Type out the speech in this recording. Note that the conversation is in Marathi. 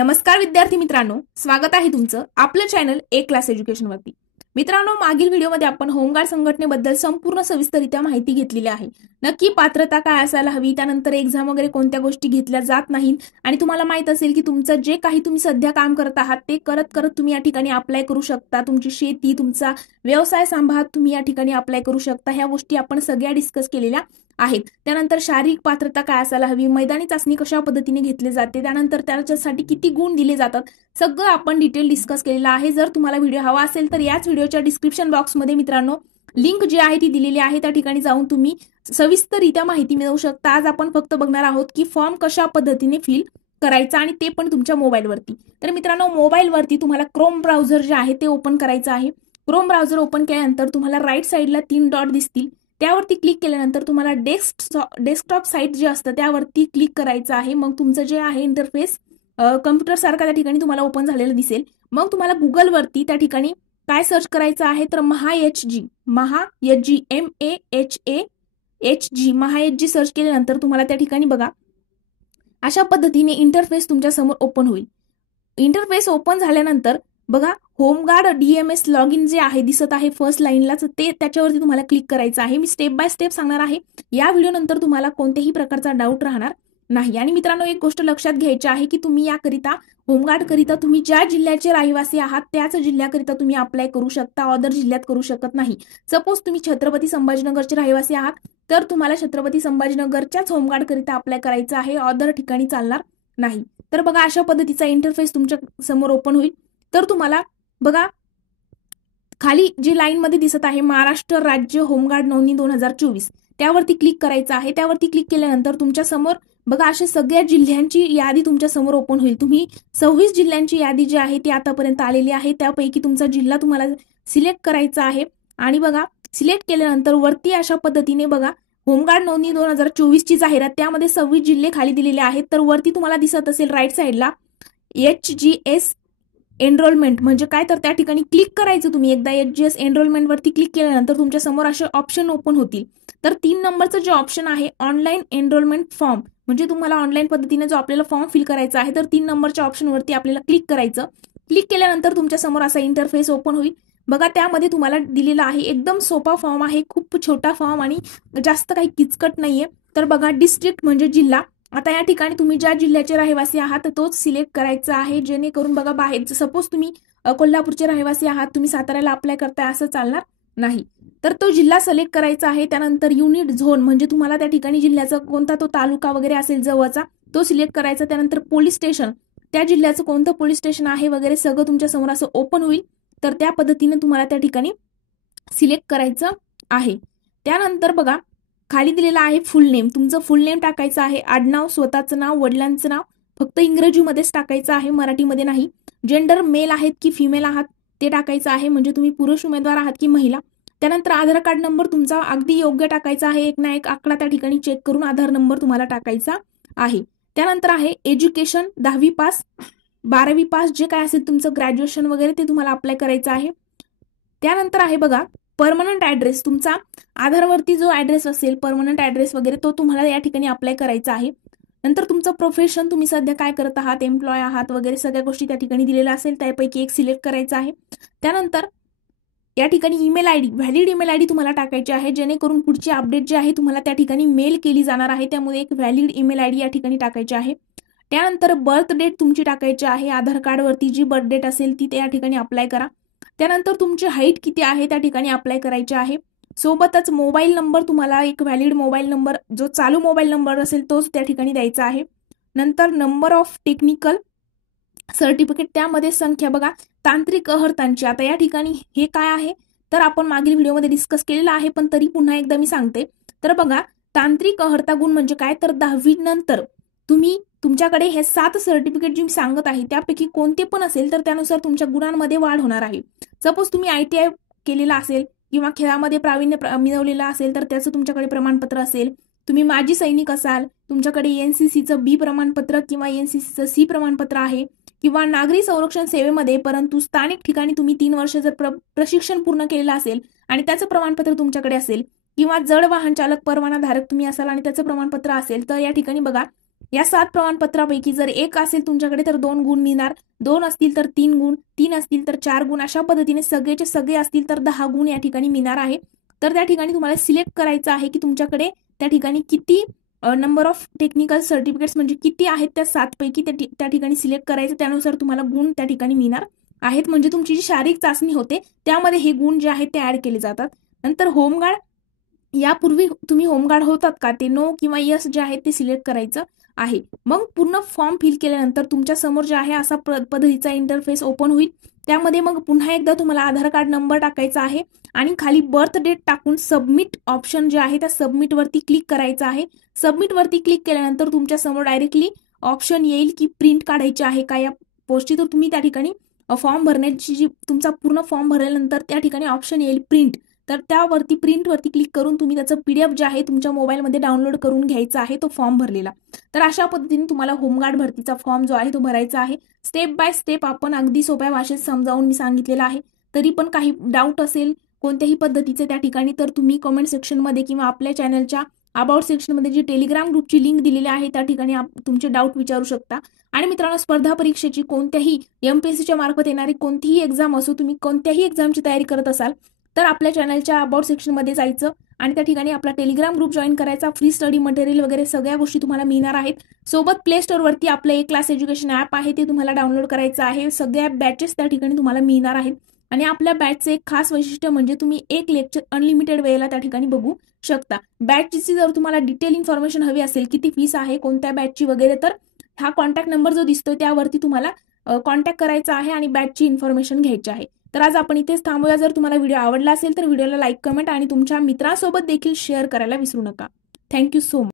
नमस्कार विद्यार्थी मित्रांनो, स्वागत आहे तुमचं आपलं चॅनल ए क्लास एज्युकेशन वरती। मित्रांनो, मागील व्हिडिओमध्ये आपण होमगार्ड संघटनेबद्दल संपूर्ण सविस्तररित्या माहिती घेतलेली आहे। नक्की पात्रता काय असायला हवी, त्यानंतर एक्झाम वगैरे कोणत्या गोष्टी घेतल्या जात नाहीत आणि तुम्हाला माहित असेल की तुमचं जे काही तुम्ही सध्या काम करत आहात ते करत करत तुम्ही या ठिकाणी अप्लाय करू शकता। तुमची शेती, तुमचा व्यवसाय सांभाळत तुम्ही या ठिकाणी अप्लाय करू शकता। ह्या गोष्टी आपण सगळ्या डिस्कस केलेल्या आहेत। त्यानंतर शारीरिक पात्रता काय असायला हवी, मैदानी चाचणी कशा पद्धतीने घेतली जाते, त्यानंतर त्याच्यासाठी किती गुण दिले जातात, सगळं आपण डिटेल डिस्कस केलेलं आहे। जर तुम्हाला व्हिडिओ हवा असेल तर याच व्हिडिओच्या डिस्क्रिप्शन बॉक्समध्ये मित्रांनो लिंक जी आहे ती दिलेली आहे, त्या ठिकाणी जाऊन तुम्ही सविस्तररित्या माहिती मिळवू शकता। आज आपण फक्त बघणार आहोत की फॉर्म कशा पद्धतीने फिल करायचा आणि ते पण तुमच्या मोबाईलवरती। तर मित्रांनो, मोबाईलवरती तुम्हाला क्रोम ब्राउझर जे आहे ते ओपन करायचं आहे। क्रोम ब्राउझर ओपन केल्यानंतर तुम्हाला राईट साईडला 3 डॉट दिसतील, त्यावरती क्लिक केल्यानंतर तुम्हाला डेस्कटॉप साईट जे असतं त्यावरती क्लिक करायचं आहे। मग तुमचं जे आहे इंटरफेस कम्प्युटर सारखा त्या ठिकाणी तुम्हाला ओपन झालेलं दिसेल। मग तुम्हाला गुगलवरती त्या ठिकाणी काय सर्च करायचं आहे तर महाएचजी महाएचजी सर्च केल्यानंतर तुम्हाला त्या ठिकाणी बघा अशा पद्धतीने इंटरफेस तुमच्या समोर ओपन होईल। इंटरफेस ओपन झाल्यानंतर बघा होमगार्ड डीएमएस लॉग इन जे आहे दिसत आहे फर्स्ट लाईनलाच, ते त्याच्यावरती तुम्हाला क्लिक करायचं आहे। मी स्टेप बाय स्टेप सांगणार आहे, या व्हिडिओ नंतर तुम्हाला कोणत्याही प्रकारचा डाऊट राहणार नाही। आणि मित्रांनो, एक गोष्ट लक्षात घ्यायची आहे की तुम्ही याकरिता होमगार्ड करिता तुम्ही ज्या जिल्ह्याचे रहिवासी आहात त्याच जिल्ह्याकरिता तुम्ही अप्लाय करू शकता, अदर जिल्ह्यात करू शकत नाही। सपोज तुम्ही छत्रपती संभाजीनगरचे रहिवासी आहात तर तुम्हाला छत्रपती संभाजीनगरच्याच होमगार्ड करिता अप्लाय करायचं आहे, अदर ठिकाणी चालणार नाही। तर बघा अशा पद्धतीचा इंटरफेस तुमच्या समोर ओपन होईल। तर तुम्हाला बघा खाली जी लाईन मध्ये दिसत आहे महाराष्ट्र राज्य होमगार्ड नोंदणी 2024, त्यावरती क्लिक करायचं आहे। त्यावरती क्लिक केल्यानंतर तुमच्या समोर बघा अशा सगळ्या जिल्ह्यांची यादी तुमच्या समोर ओपन होईल। तुम्ही 26 जिल्ह्यांची यादी जी आहे ती आतापर्यंत आलेली आहे, त्यापैकी तुमचा जिल्हा तुम्हाला सिलेक्ट करायचा आहे। आणि बघा सिलेक्ट केल्यानंतर वरती अशा पद्धतीने बघा होमगार्ड नोंदणी 2024 ची जाहिरात, त्यामध्ये 26 जिल्हे खाली दिलेले आहेत। तर वरती तुम्हाला दिसत असेल राईट साईडला HGS एनरोलमेंट म्हणजे काय, तर त्या ठिकाणी क्लिक करायचं तुम्ही। एकदा HGS एनरोलमेंट वरती क्लिक केल्यानंतर तुमच्या समोर असे ऑप्शन ओपन होतील। तर 3 नंबरचं जे ऑप्शन आहे ऑनलाईन एनरोलमेंट फॉर्म, म्हणजे तुम्हाला ऑनलाईन पद्धतीने जो आपल्याला फॉर्म फिल करायचा आहे, तर 3 नंबरच्या ऑप्शन वरती आपल्याला क्लिक करायचं। क्लिक केल्यानंतर तुमच्या समोर असा इंटरफेस ओपन होईल। बघा त्यामध्ये तुम्हाला दिलेला आहे एकदम सोपा फॉर्म आहे, खूप छोटा फॉर्म आणि जास्त काही किचकट नाहीये। तर बघा डिस्ट्रिक्ट म्हणजे जिल्हा, आता या ठिकाणी तुम्ही ज्या जिल्ह्याचे रहिवासी आहात तोच सिलेक्ट करायचा आहे, जेणेकरून बघा बाहेर सपोज तुम्ही कोल्हापूरचे रहिवासी आहात, तुम्ही साताऱ्याला अप्लाय करताय असं चालणार नाही। तर तो जिल्हा सिलेक्ट करायचा आहे। त्यानंतर युनिट झोन म्हणजे तुम्हाला त्या ठिकाणी जिल्ह्याचा कोणता तो तालुका वगैरे असेल जवळचा तो सिलेक्ट करायचा। त्यानंतर पोलीस स्टेशन, त्या जिल्ह्याचं कोणतं पोलीस स्टेशन आहे वगैरे सगळं तुमच्या समोर असं ओपन होईल। तर त्या पद्धतीने तुम्हाला त्या ठिकाणी सिलेक्ट करायचं आहे। त्यानंतर बघा खाली दिलेला आहे फुल नेम, तुमचं फुल नेम टाकायचं आहे, आडनाव, स्वतःचं नाव, वडिलांचं नाव फक्त इंग्रजीमध्येच टाकायचं आहे, मराठीमध्ये नाही। जेंडर मेल आहेत की फिमेल आहात ते टाकायचं आहे, म्हणजे तुम्ही पुरुष उमेदवार आहात की महिला। त्यानंतर आधार कार्ड नंबर तुमचा अगदी योग्य टाकायचा आहे, एक ना एक आकडा त्या ठिकाणी चेक करून आधार नंबर तुम्हाला टाकायचा आहे। त्यानंतर आहे एज्युकेशन, 10वी पास, 12वी पास, जे काय असेल तुमचं ग्रॅज्युएशन वगैरे ते तुम्हाला अप्लाय करायचं आहे। त्यानंतर आहे बघा परमनंट ऍड्रेस, तुमचा आधारवरती जो ऍड्रेस असेल परमनंट ऍड्रेस वगैरे तो तुम्हाला या ठिकाणी अप्लाय करायचा आहे। नंतर तुमचं प्रोफेशन, तुम्ही सध्या काय करत आहात, एम्प्लॉय आहात वगैरे सगळ्या गोष्टी त्या ठिकाणी दिलेल्या असेल, त्यापैकी एक सिलेक्ट करायचा आहे। त्यानंतर या ठिकाणी email ID, valid email ID तुम्हाला टाकायची आहे, जेणेकरून पुढची अपडेट जी आहे तुम्हाला त्या ठिकाणी मेल केली जाणार आहे, त्यामुळे एक व्हॅलिड ईमेल आयडी या ठिकाणी टाकायची आहे। त्यानंतर बर्थ डेट तुमची टाकायची आहे, आधार कार्ड वरती जी बर्थ डेट असेल ती त्या ठिकाणी अप्लाय करा। त्यानंतर तुमची हाईट किती आहे त्या ठिकाणी अप्लाय करायची आहे। सोबतच मोबाईल नंबर, तुम्हाला एक व्हॅलिड मोबाईल नंबर जो चालू मोबाईल नंबर असेल तोच त्या ठिकाणी द्यायचा आहे। नंतर नंबर ऑफ टेक्निकल सर्टिफिकेट, त्यामध्ये संख्या बघा तांत्रिक अहर्तांची, आता या ठिकाणी हे काय आहे तर आपण मागील व्हिडिओमध्ये डिस्कस केलेलं आहे, पण तरी पुन्हा एकदा मी सांगते। तर बघा तांत्रिक अहर्ता गुण म्हणजे काय, तर 10वी नंतर तुमच्याकडे हे 7 सर्टिफिकेट जी मी सांगत आहे त्यापैकी कोणते पण असेल तर त्यानुसार तुमच्या गुणांमध्ये वाढ होणार आहे। सपोज तुम्ही ITI केलेला असेल किंवा खेळामध्ये प्रावीण्य मिळवलेला असेल तर त्याचं तुमच्याकडे प्रमाणपत्र असेल, तुम्ही माजी सैनिक असाल तुमच्याकडे NCCचं B प्रमाणपत्र किंवा NCCचं C प्रमाणपत्र आहे, किंवा नागरी संरक्षण सेवेमध्ये परंतु स्थानिक ठिकाणी तुम्ही 3 वर्ष जर प्रशिक्षण पूर्ण केलेलं असेल आणि त्याचं प्रमाणपत्र तुमच्याकडे असेल, किंवा जड वाहन चालक परवाना धारक तुम्ही असाल आणि त्याचं प्रमाणपत्र असेल, तर या ठिकाणी बघा या 7 प्रमाणपत्रापैकी जर एक असेल तुमच्याकडे तर 2 गुण मिळणार, 2 असतील तर 3 गुण, 3 असतील तर 4 गुण, अशा पद्धतीने सगळेचे सगळे असतील तर 10 गुण या ठिकाणी मिळणार आहे. तर त्या ठिकाणी तुम्हाला सिलेक्ट करायचं आहे की तुमच्याकडे त्या ठिकाणी किती नंबर ऑफ टेक्निकल सर्टिफिकेट्स म्हणजे किती आहेत त्या 7 पैकी त्या ठिकाणी सिलेक्ट करायचं, त्यानुसार तुम्हाला गुण त्या ठिकाणी मिळणार आहेत. म्हणजे तुमची जी शारीरिक चाचणी होते त्यामध्ये हे गुण जे आहेत ते ऍड केले जातात. नंतर होमगार्ड, यापूर्वी तुम्ही होमगार्ड होतात का ते नो किंवा यस जे आहे ते सिलेक्ट करायचं आहे. मग पूर्ण फॉर्म फिल केल्यानंतर तुमच्या समोर जे आहे असा पद्धतीचा इंटरफेस ओपन होईल. त्यामध्ये मग पुन्हा एकदा तुम्हाला आधार कार्ड नंबर टाकायचा आहे आणि खाली बर्थ डेट टाकून सबमिट ऑप्शन जे आहे त्या सबमिट वरती क्लिक करायचं आहे. सबमिट वरती क्लिक केल्यानंतर तुमच्या समोर डायरेक्टली ऑप्शन येईल की प्रिंट काढायची आहे का या पोस्टची. तर तुम्ही त्या ठिकाणी फॉर्म भरण्याची जी तुमचा पूर्ण फॉर्म भरल्यानंतर त्या ठिकाणी ऑप्शन येईल प्रिंट. तर त्यावरती प्रिंट वरती क्लिक करून तुम्ही त्याचं PDF जे आहे तुमच्या मोबाईलमध्ये डाउनलोड करून घ्यायचा आहे तो फॉर्म भरलेला. तर अशा पद्धतीने तुम्हाला होमगार्ड भरतीचा फॉर्म जो आहे तो भरायचा आहे. स्टेप बाय स्टेप आपण अगदी सोप्या भाषेत समजावून मी सांगितलेलं आहे. तरी पण काही डाऊट असेल कोणत्याही पद्धतीचे त्या ठिकाणी तर तुम्ही कमेंट सेक्शनमध्ये किंवा आपल्या चॅनलच्या अबाउट सेक्शनमध्ये जी टेलिग्राम ग्रुपची लिंक दिलेली आहे त्या ठिकाणी तुमचे डाऊट विचारू शकता. आणि मित्रांनो, स्पर्धा परीक्षेची कोणत्याही MPSCच्या मार्फत येणारी कोणतीही एक्झाम असो, तुम्ही कोणत्याही एक्झामची तयारी करत असाल तर आपल्या चॅनलच्या अबाउट सेक्शनमध्ये जायचं आणि त्या ठिकाणी आपला टेलिग्राम ग्रुप जॉईन करायचा. फ्री स्टडी मटेरियल वगैरे सगळ्या गोष्टी तुम्हाला मिळणार आहेत. सोबत प्ले स्टोअर वरती आपलं एक क्लास एज्युकेशन ऍप आहे ते तुम्हाला डाउनलोड करायचं आहे. सगळ्या बॅचेस त्या ठिकाणी तुम्हाला मिळणार आहेत आणि आपल्या बॅचचं एक खास वैशिष्ट्य म्हणजे तुम्ही एक लेक्चर अनलिमिटेड वेळेला त्या ठिकाणी बघू शकता. बॅचची जर तुम्हाला डिटेल इन्फॉर्मेशन हवी असेल, किती फीस आहे कोणत्या बॅचची वगैरे, तर हा कॉन्टॅक्ट नंबर जो दिसतोय त्यावरती तुम्हाला कॉन्टॅक्ट करायचा आहे आणि बॅचची इन्फॉर्मेशन घ्यायची आहे. तर आज आपण इथेच थांबूया. जर तुम्हाला व्हिडिओ आवडला असेल तर व्हिडिओला लाईक, कमेंट आणि तुमच्या मित्रांसोबत देखील शेअर करायला विसरू नका. Thank you so much.